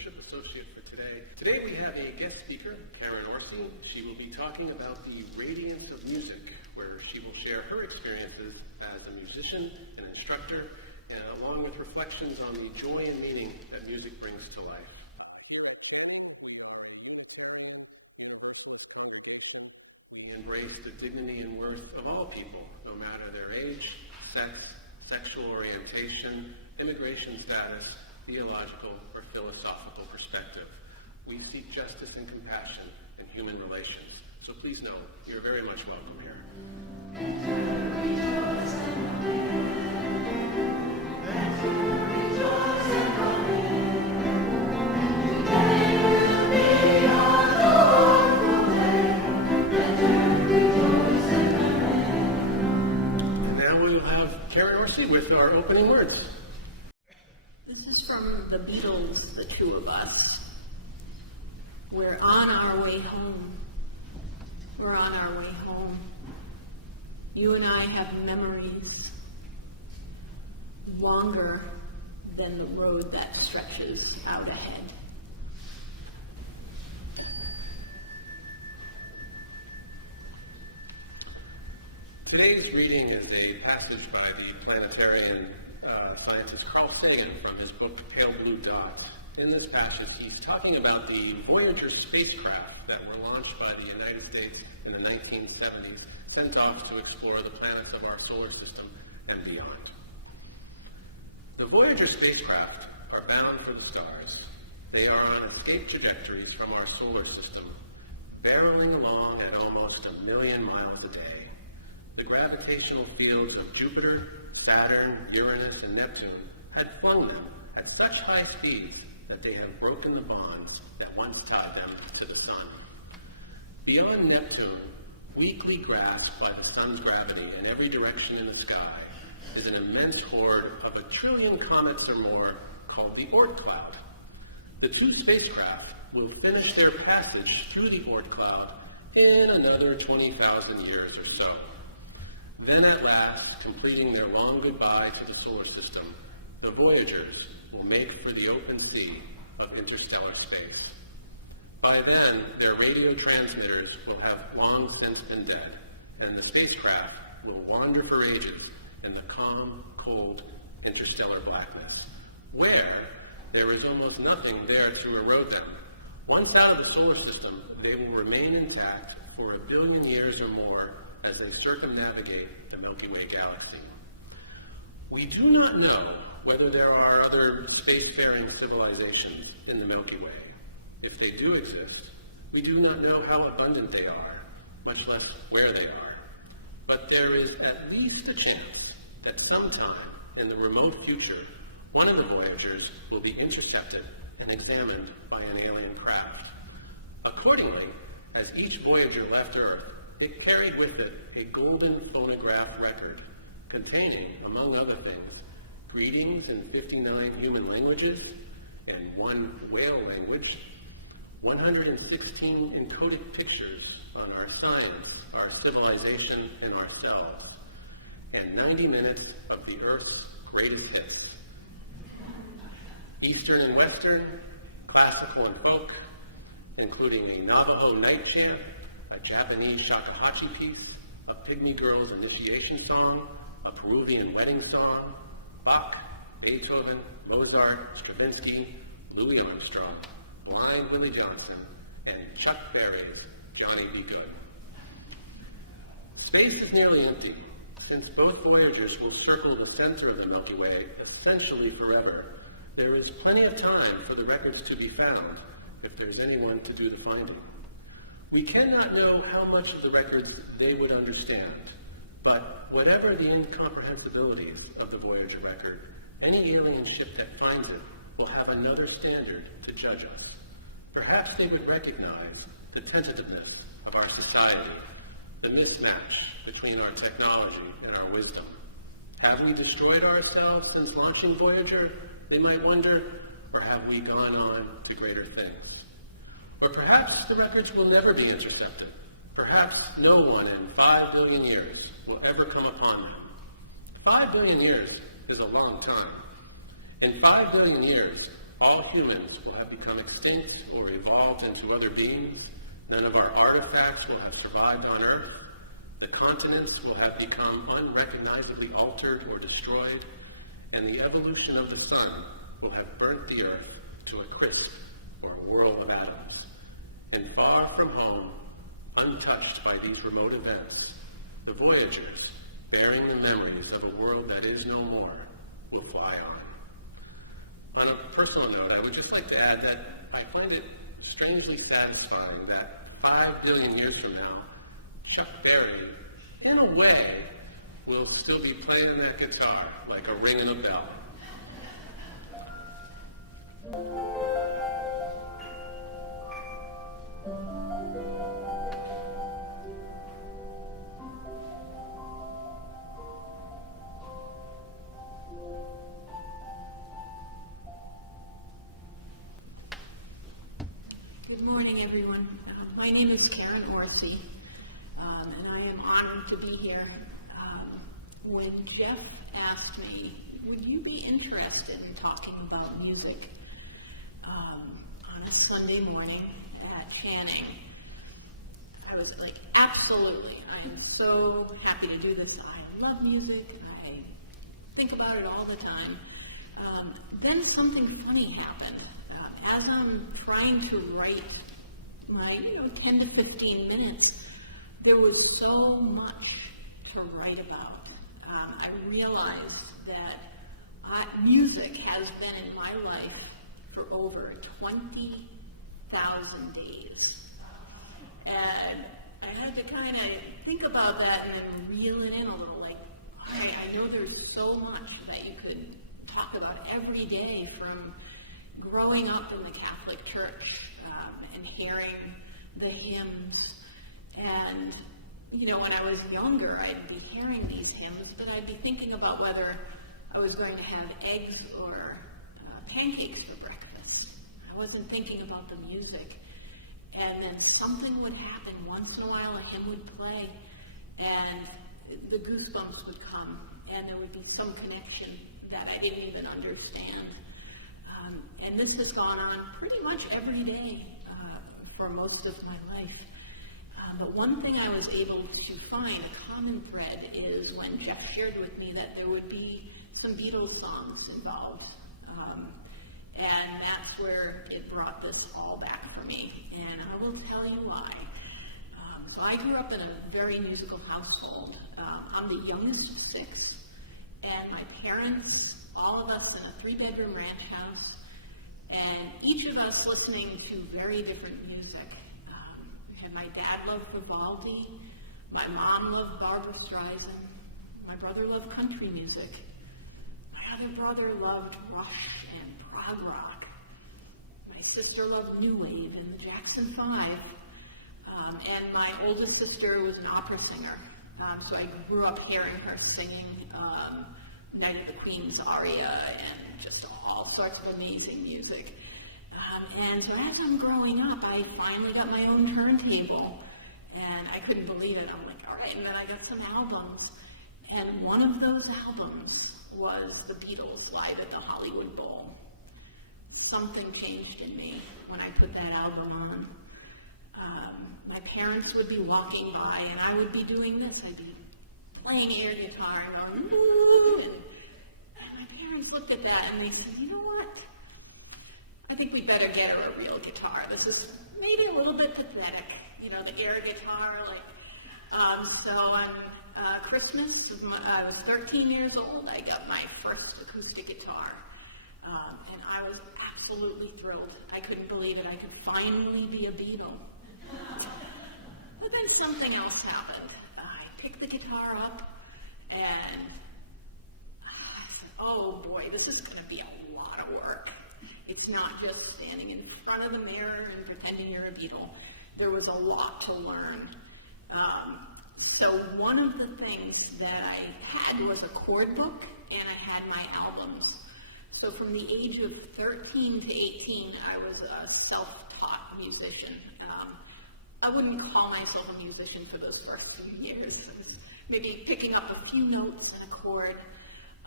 Membership Associate for today. Today we have a guest speaker, Karen Orsi. She will be talking about the Radiance of music, where she will share her experiences as a musician and instructor, and along with reflections on the joy and meaning that music brings to life. We embrace the dignity and worth of all people, no matter their age, sex, sexual orientation, immigration status, theological or philosophical perspective. We seek justice and compassion in human relations. So please know, you're very much welcome here. And now we'll have Karen Orsi with our opening words. This is from the Beatles, The Two of Us. We're on our way home. We're on our way home. You and I have memories longer than the road that stretches out ahead. Today's reading is a passage by the planetarian scientist Carl Sagan from his book Pale Blue Dot. In this passage, he's talking about the Voyager spacecraft that were launched by the United States in the 1970s, sent off to explore the planets of our solar system and beyond. The Voyager spacecraft are bound for the stars. They are on escape trajectories from our solar system, barreling along at almost 1 million miles a day. The gravitational fields of Jupiter, Saturn, Uranus, and Neptune had flung them at such high speeds that they have broken the bonds that once tied them to the sun. Beyond Neptune, weakly grasped by the sun's gravity in every direction in the sky, is an immense horde of 1 trillion comets or more called the Oort cloud. The two spacecraft will finish their passage through the Oort cloud in another 20,000 years or so. Then at last, completing their long goodbye to the solar system, the Voyagers will make for the open sea of interstellar space. By then, their radio transmitters will have long since been dead, and the spacecraft will wander for ages in the calm, cold, interstellar blackness, where there is almost nothing there to erode them. Once out of the solar system, they will remain intact for 1 billion years or more as they circumnavigate the Milky Way galaxy. We do not know whether there are other spacefaring civilizations in the Milky Way. If they do exist, we do not know how abundant they are, much less where they are. But there is at least a chance that sometime in the remote future, one of the Voyagers will be intercepted and examined by an alien craft. Accordingly, as each Voyager left Earth, it carried with it a golden phonograph record containing, among other things, greetings in 59 human languages and 1 whale language, 116 encoded pictures on our science, our civilization, and ourselves, and 90 minutes of the Earth's greatest hits. Eastern and Western, classical and folk, including a Navajo night chant, a Japanese shakuhachi piece, a Pygmy girl's initiation song, a Peruvian wedding song, Bach, Beethoven, Mozart, Stravinsky, Louis Armstrong, Blind Willie Johnson, and Chuck Berry's Johnny B. Good. Space is nearly empty, since both Voyagers will circle the center of the Milky Way essentially forever. There is plenty of time for the records to be found if there's anyone to do the finding. We cannot know how much of the records they would understand, but whatever the incomprehensibilities of the Voyager record, any alien ship that finds it will have another standard to judge us. Perhaps they would recognize the tentativeness of our society, the mismatch between our technology and our wisdom. Have we destroyed ourselves since launching Voyager? They might wonder, or have we gone on to greater things? Or perhaps the records will never be intercepted. Perhaps no one in 5 billion years will ever come upon them. 5 billion years is a long time. In 5 billion years, All humans will have become extinct or evolved into other beings. None of our artifacts will have survived on Earth. The continents will have become unrecognizably altered or destroyed, and the evolution of the sun will have burnt the Earth to a crisp or a whirl of atoms. And far from home, untouched by these remote events, the voyagers, bearing the memories of a world that is no more, will fly on. On a personal note, I would just like to add that I find it strangely satisfying that 5 billion years from now, Chuck Berry, in a way, will still be playing that guitar like a ring in a bell. Good morning, everyone. My name is Karen Orsi, and I am honored to be here. When Jeff asked me, would you be interested in talking about music on a Sunday morning at Channing, I was like, absolutely. I am so happy to do this. I love music. I think about it all the time. Then something funny happened. As I'm trying to write my 10 to 15 minutes, there was so much to write about. I realized that music has been in my life for over 20,000 days. And I had to kind of think about that and then reel it in a little. Like, I know there's so much that you could talk about every day, from growing up in the Catholic Church and hearing the hymns. And, when I was younger, I'd be hearing these hymns, but I'd be thinking about whether I was going to have eggs or pancakes for breakfast. I wasn't thinking about the music. And then something would happen. Once in a while, a hymn would play, and the goosebumps would come, and there would be some connection that I didn't even understand. And this has gone on pretty much every day for most of my life. But one thing I was able to find, a common thread, is when Jeff shared with me that there would be some Beatles songs involved. And that's where it brought this all back for me. And I will tell you why. So I grew up in a very musical household. I'm the youngest of 6. And my parents, all of us in a 3-bedroom ranch house, and each of us listening to very different music. And my dad loved Vivaldi, my mom loved Barbra Streisand, my brother loved country music, my other brother loved Rush and prog rock, my sister loved New Wave and Jackson 5, and my oldest sister was an opera singer. So I grew up hearing her singing Night of the Queen's aria and just all sorts of amazing music. And so as I'm growing up, I finally got my own turntable, and I couldn't believe it. I'm like, all right, and then I got some albums. And one of those albums was the Beatles live at the Hollywood Bowl. Something changed in me when I put that album on. My parents would be walking by, and I would be doing this. I'd be playing air guitar and going, woo, and my parents looked at that and they said, you know what? I think we better get her a real guitar. This is maybe a little bit pathetic, the air guitar. So on Christmas, I was 13 years old, I got my first acoustic guitar. And I was absolutely thrilled. I couldn't believe it. I could finally be a Beatle. But then something else happened. I picked the guitar up, and oh boy, this is going to be a lot of work. It's not just standing in front of the mirror and pretending you're a Beatle. There was a lot to learn. So one of the things that I had was a chord book, and I had my albums. So from the age of 13 to 18, I was a self-taught musician. I wouldn't call myself a musician for those first few years. I was maybe picking up a few notes and a chord.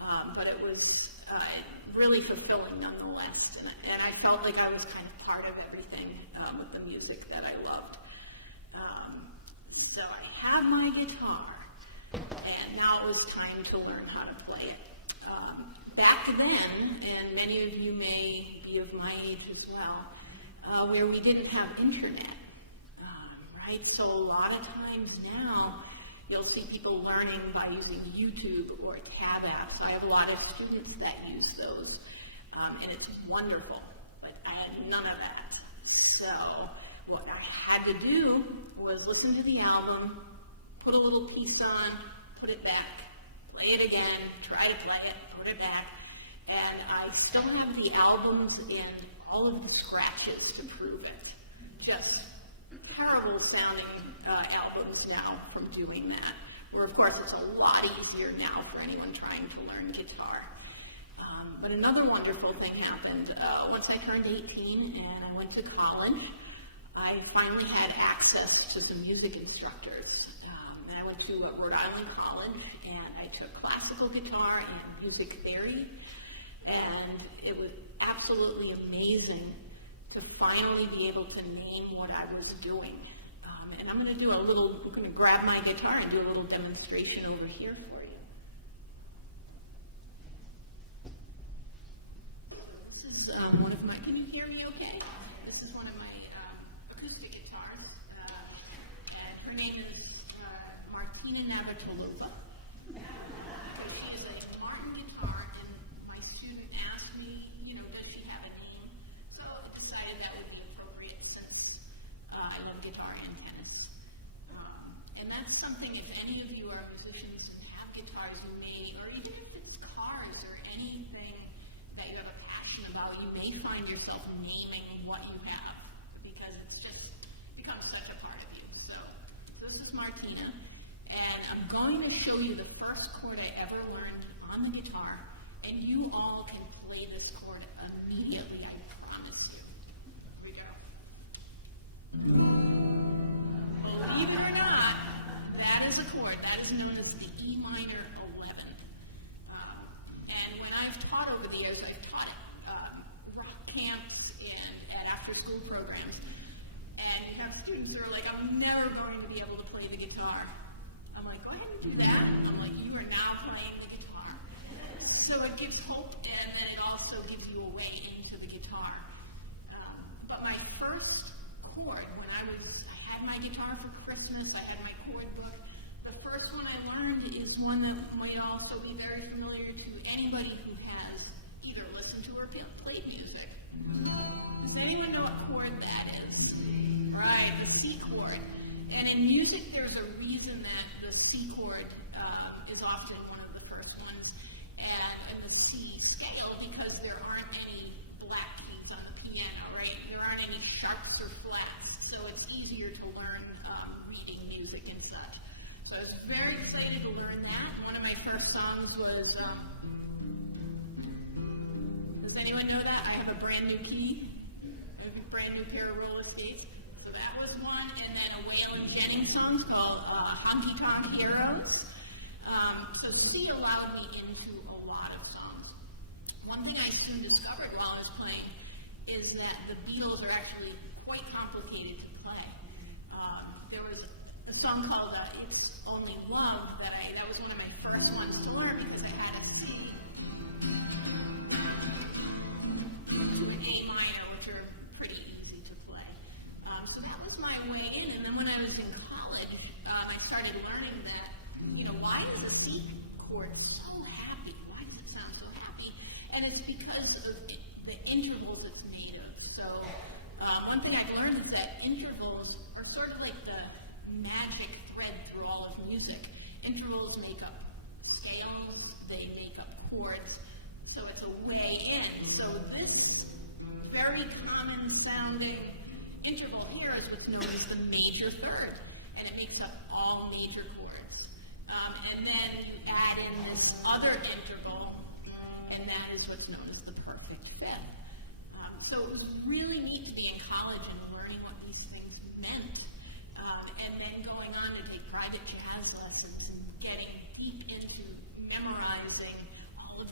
but it was really fulfilling nonetheless, and I felt like I was kind of part of everything with the music that I loved. So I had my guitar, and now it was time to learn how to play it. Back then, and many of you may be of my age as well, where we didn't have internet, right? So a lot of times now, you'll see people learning by using YouTube or tab apps. I have a lot of students that use those, and it's wonderful, but I had none of that. So what I had to do was listen to the album, put a little piece on, put it back, play it again, try to play it, put it back, and I still have the albums and all of the scratches to prove it. Just terrible sounding albums now from doing that, where of course it's a lot easier now for anyone trying to learn guitar. But another wonderful thing happened. Once I turned 18 and I went to college, I finally had access to some music instructors. And I went to Rhode Island College, and I took classical guitar and music theory, and it was absolutely amazing to finally be able to name what I was doing. And I'm going to grab my guitar and do a little demonstration over here for you. This is one of my, can you hear me okay? This is one of my acoustic guitars. And her name is Martina Navratilova. She is a Martin guitar, and my student asked me, does she have a name? So I decided that would be appropriate since I love guitar and tennis. And that's something, if any of you are musicians and have guitars, you may, or even if it's cars or anything that you have a passion about, you may find yourself naming what you have because it's just becomes such a part of you. So this is Martina, and I'm going to show you the first chord I ever learned on the guitar, and you all can play this chord immediately, I promise you. Here we go. Believe it or not, that is a chord. That is known as the E minor 11. And when I've taught over the years, I've taught rock camps and at after-school programs. And you have students who are like, I'm never going to be able to play the guitar. I'm like, go ahead and do that. I'm like, you are now playing the guitar. So it gives hope, and then it also gives you a way into the guitar. But my first chord, when I had my guitar for Christmas, I had my chord book. The first one I learned is one that might also be very familiar to anybody who has either listened to or played music. Does anyone know what chord that is? Right, the C chord. And in music, there's a reason that the C chord is often one of the first ones, and in the C scale, because there aren't any black keys on the piano, right? There aren't any sharps or flats, so it's easier to learn reading music and such. So I was very excited to learn that. One of my first songs was, does anyone know that? I have a brand new key. I have a brand new pair of roller skates. So that was one, and then a Waylon Jennings song called Honky Tonk Heroes. So C allowed me into a lot of songs. One thing I soon discovered while I was playing is that the Beatles are actually quite complicated to play. There was a song called It's Only Love that was one of my first ones to learn because I had a C to an A minor, which are pretty easy to play. So that was my way in, and then when I was in college, I started learning that, why is the C chord so happy? Why does it sound so happy? And it's because of the intervals it's made of. So one thing I've learned is that intervals are sort of like the magic thread through all of music. Intervals make up scales, they make up chords, so it's a way in. So this very common sounding interval here is what's known as the major third, and it makes up all major chords. And then you add in this other interval, and that is what's known as the perfect fifth. So it was really neat to be in college and learning what these things meant, and then going on to take private jazz lessons and getting deep into memorizing all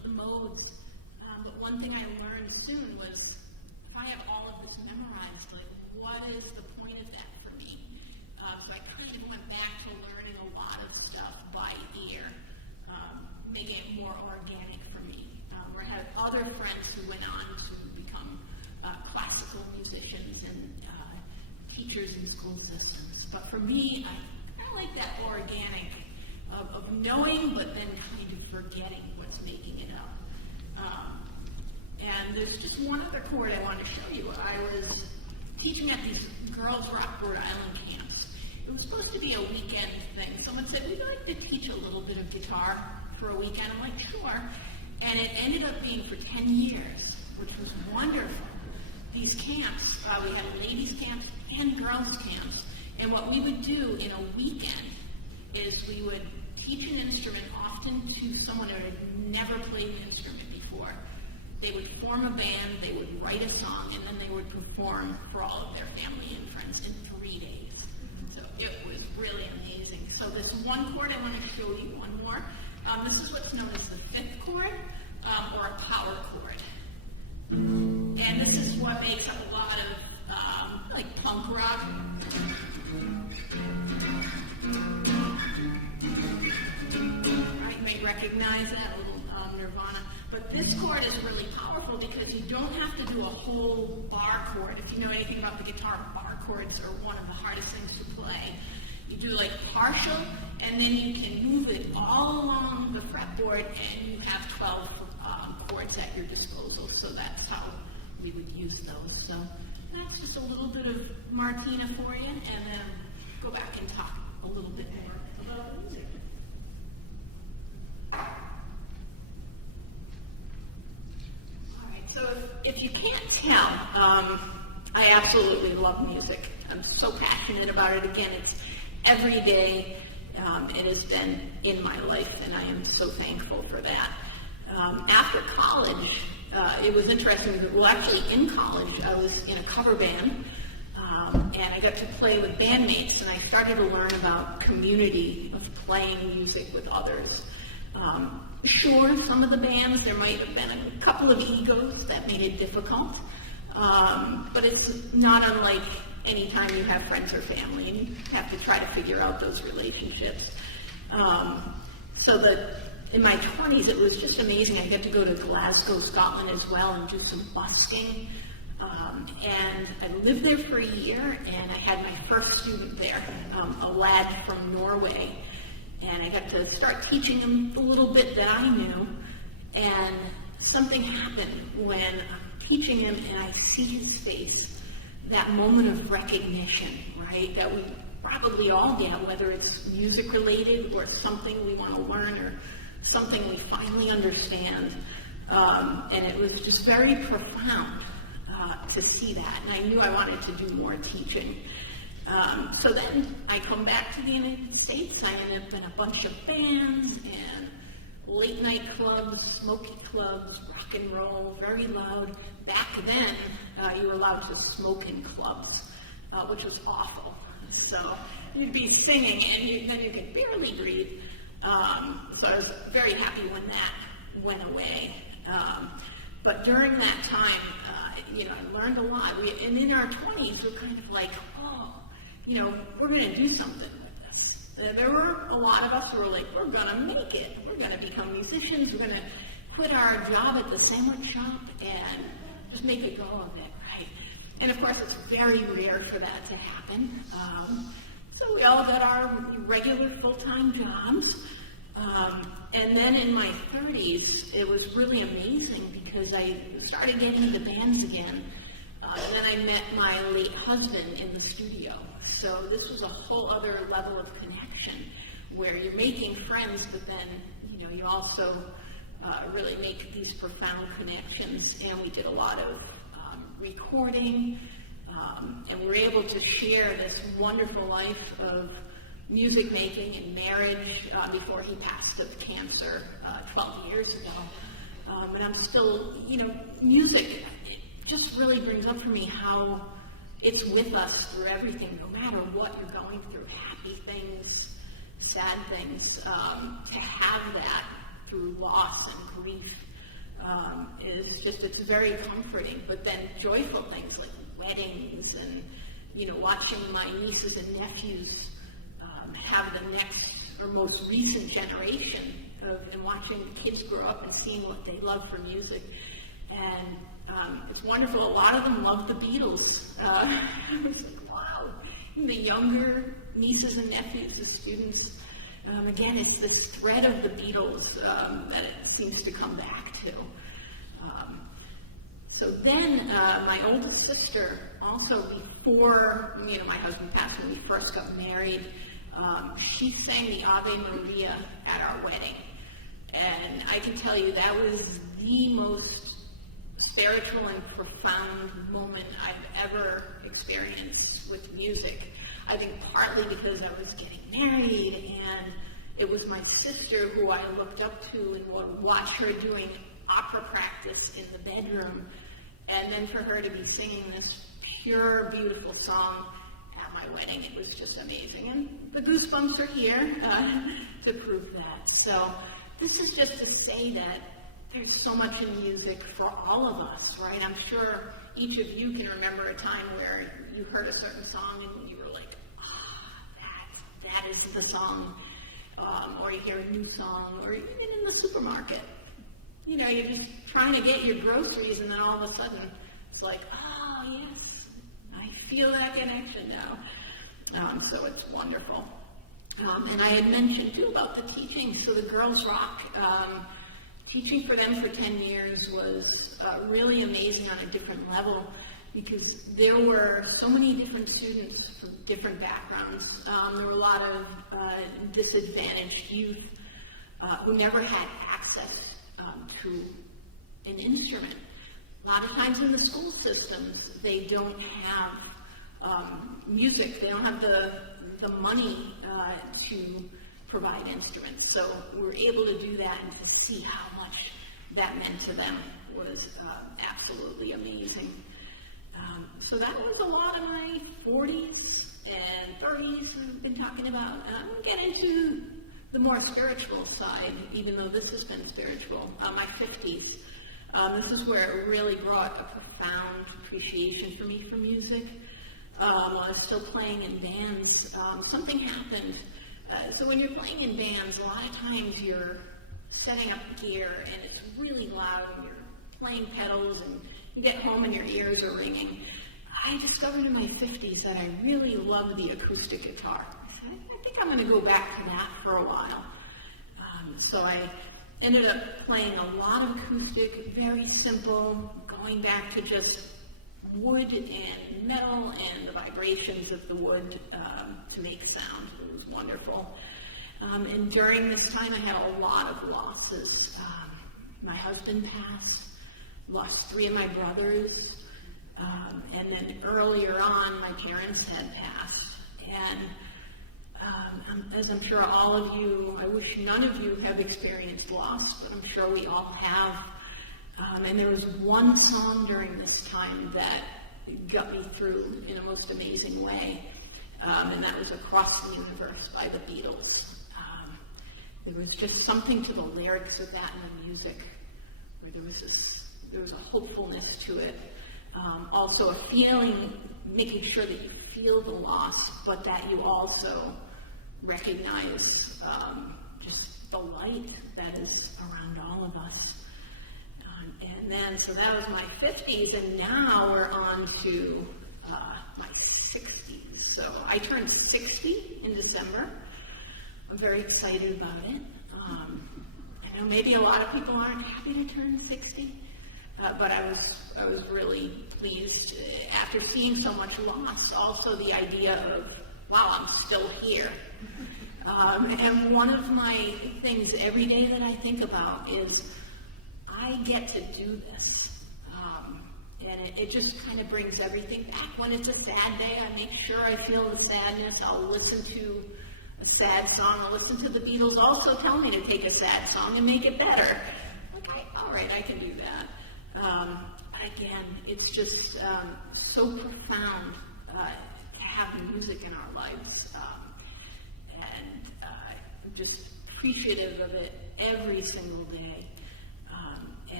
modes. But one thing I learned soon was if I have all of this memorized, like, what is the point of that for me? So I kind of went back to learning a lot of stuff by ear, making it more organic for me. Where I had other friends who went on to become classical musicians and teachers in school systems. But for me, I kind of like that organic of knowing, but then kind of forgetting what's making it up. And there's just one other chord I want to show you. I was teaching at these Girls Rock Rhode Island camps. It was supposed to be a weekend thing. Someone said, we'd like to teach a little bit of guitar for a weekend. I'm like, sure. And it ended up being for 10 years, which was wonderful. These camps, we had ladies' camps and girls' camps. And what we would do in a weekend is we would teach an instrument, often to someone who had never played an instrument before. They would form a band, they would write a song, and then they would perform for all of their family and friends in 3 days. So it was really amazing. So this one chord, I want to show you one more. This is what's known as the fifth chord, or a power chord. And this is what makes up a lot of like punk rock. You may recognize that, a little Nirvana. But this chord is really powerful because you don't have to do a whole bar chord. If you know anything about the guitar, bar chords are one of the hardest things to play. You do like partial, and then you can move it all along the fretboard, and you have 12 chords at your disposal. So that's how we would use those. So that's just a little bit of Martina for you, and then go back and talk a little bit more about music. All right, so if you can't tell, I absolutely love music. I'm so passionate about it. Again, it's every day. It has been in my life, and I am so thankful for that. After college, it was interesting. Well, actually, in college, I was in a cover band, and I got to play with bandmates, and I started to learn about community of playing music with others. Sure, some of the bands, there might have been a couple of egos that made it difficult, but it's not unlike any time you have friends or family, and you have to try to figure out those relationships. So that in my 20s, it was just amazing. I got to go to Glasgow, Scotland as well and do some busking. And I lived there for a year, and I had my first student there, a lad from Norway. And I got to start teaching him the little bit that I knew. And something happened when I'm teaching him and I see his face, that moment of recognition, right, that we probably all get, whether it's music related or it's something we want to learn or something we finally understand. And it was just very profound to see that. And I knew I wanted to do more teaching. So then I come back to the United States. I ended up in a bunch of bands and late night clubs, smoky clubs, rock and roll, very loud. Back then, you were allowed to smoke in clubs, which was awful. So you'd be singing and then you could barely breathe. So I was very happy when that went away. But during that time, I learned a lot. And in our 20s, we're kind of like, we're going to do something with this. There were a lot of us who were like, we're going to make it. We're going to become musicians. We're going to quit our job at the sandwich shop and just make a go of it, right? And of course, it's very rare for that to happen. So we all got our regular full-time jobs. And then in my 30s, it was really amazing because I started getting into bands again. And then I met my late husband in the studio. So this was a whole other level of connection where you're making friends, but then, you also really make these profound connections. And we did a lot of recording, and we were able to share this wonderful life of music making and marriage before he passed of cancer 12 years ago. And I'm still, music, it just really brings up for me how it's with us through everything, no matter what you're going through, happy things, sad things, to have that through loss and grief. is just, it's very comforting. But then joyful things like weddings and, watching my nieces and nephews have the next or most recent generation and watching the kids grow up and seeing what they love for music. And it's wonderful. A lot of them love the Beatles. It's like, wow. The younger nieces and nephews, the students, again, it's this thread of the Beatles that it seems to come back to. So then my oldest sister, also before my husband passed when we first got married, she sang the Ave Maria at our wedding. And I can tell you that was the most spiritual and profound moment I've ever experienced with music. I think partly because I was getting married and it was my sister who I looked up to and would watch her doing opera practice in the bedroom, and then for her to be singing this pure, beautiful song at my wedding, it was just amazing. And the goosebumps are here to prove that. So this is just to say that there's so much in music for all of us, right? I'm sure each of you can remember a time where you heard a certain song and you were like, that is the song. Or you hear a new song, or even in the supermarket. You're just trying to get your groceries, and then all of a sudden, it's like, oh, yes, I feel that connection now. So it's wonderful. And I had mentioned, too, about the teaching. So the Girls Rock, teaching for them for 10 years was really amazing on a different level, because there were so many different students from different backgrounds. There were a lot of disadvantaged youth who never had access to an instrument. A lot of times in the school systems, they don't have music. They don't have the money to provide instruments. So we were able to do that and to see how much that meant to them was absolutely amazing. So that was a lot of my 40s and 30s we've been talking about. We'll get into the more spiritual side, even though this has been spiritual. My 50s. This is where it really brought a profound appreciation for me for music. While I was still playing in bands, something happened. So when you're playing in bands, a lot of times you're setting up gear and it's really loud and you're playing pedals and you get home and your ears are ringing. I discovered in my 50s that I really love the acoustic guitar. I think I'm going to go back to that for a while. So I ended up playing a lot of acoustic, very simple, going back to just wood and metal and the vibrations of the wood to make sound. It was wonderful. And during this time I had a lot of losses. My husband passed. Lost 3 of my brothers, and then earlier on, my parents had passed. And as I'm sure all of you, I wish none of you have experienced loss, but I'm sure we all have. And there was one song during this time that got me through in a most amazing way, and that was "Across the Universe" by the Beatles. There was just something to the lyrics of that and the music, where there was a hopefulness to it. Also a feeling, making sure that you feel the loss, but that you also recognize just the light that is around all of us. And then, so that was my 50s, and now we're on to my 60s. So I turned 60 in December. I'm very excited about it. I know maybe a lot of people aren't happy to turn 60. But I was really pleased after seeing so much loss. Also the idea of, wow, I'm still here. And one of my things every day that I think about is I get to do this. And it just kind of brings everything back. When it's a sad day, I make sure I feel the sadness. I'll listen to a sad song. I'll listen to the Beatles also tell me to take a sad song and make it better. Okay, all right, I can do that. Again, it's just so profound to have music in our lives, and I'm just appreciative of it every single day.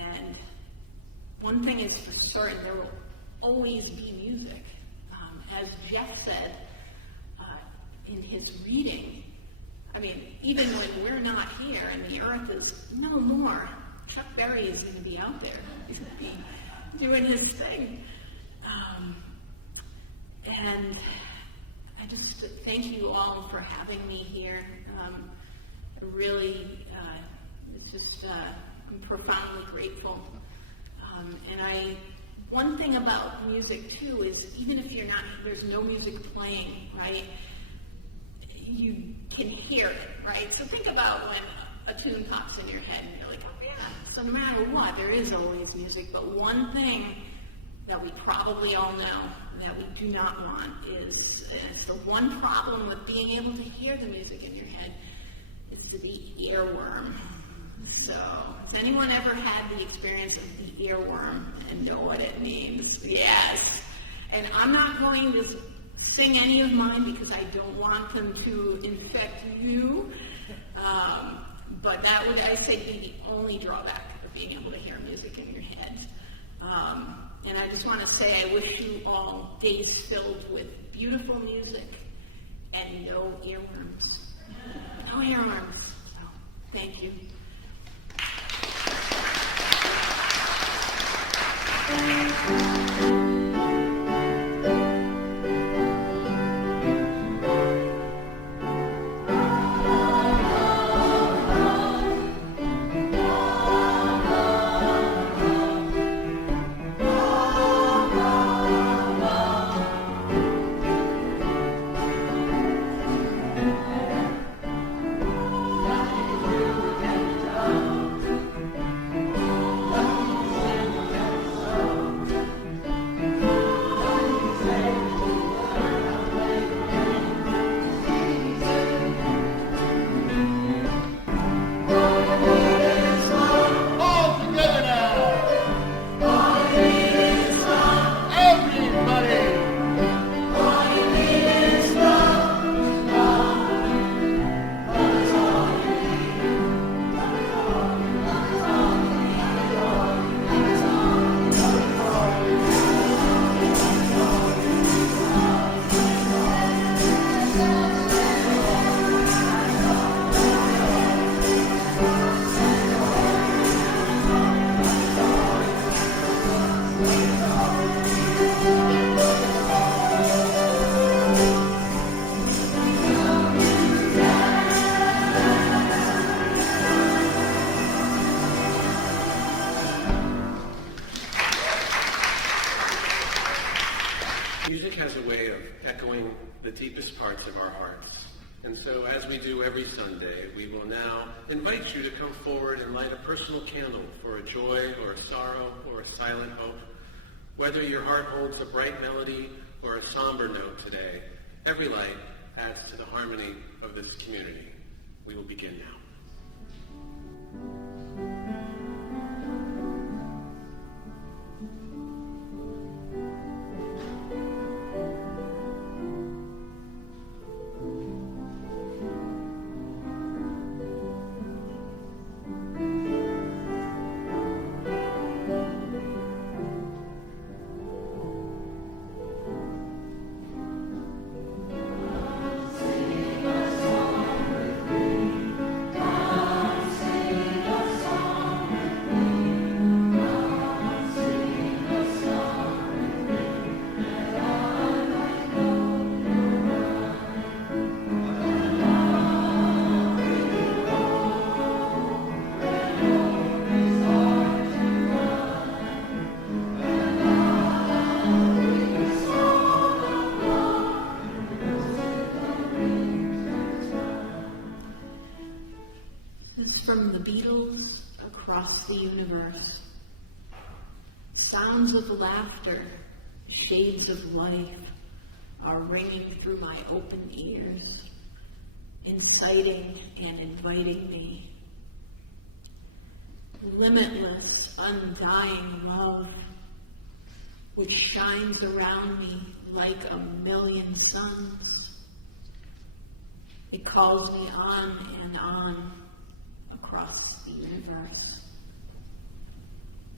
And one thing is for certain, there will always be music. As Jeff said in his reading, I mean, even when we're not here and the earth is no more, Chuck Berry is going to be out there. He's going to be doing his thing. And I just thank you all for having me here. I really, I'm profoundly grateful. One thing about music too is even if there's no music playing, right? You can hear it, right? So think about when a tune pops in your head and you're like, oh yeah. So no matter what, there is always music. But one thing that we probably all know that we do not want is, it's the one problem with being able to hear the music in your head, is the earworm. So, has anyone ever had the experience of the earworm and know what it means? Yes. And I'm not going to sing any of mine because I don't want them to infect you. But that would, I say, be the only drawback of being able to hear music in your head. And I just want to say I wish you all days filled with beautiful music and no earworms. No earworms. So, thank you. Music has a way of echoing the deepest parts of our hearts. And so as we do every Sunday, we will now invite you to come forward and light a personal candle for a joy or a sorrow or a silent hope. Whether your heart holds a bright melody or a somber note today, every light adds to the harmony of this community. We will begin now. From the Beatles across the universe. Sounds of laughter, shades of life are ringing through my open ears, inciting and inviting me. Limitless, undying love, which shines around me like a million suns. It calls me on and on across the universe.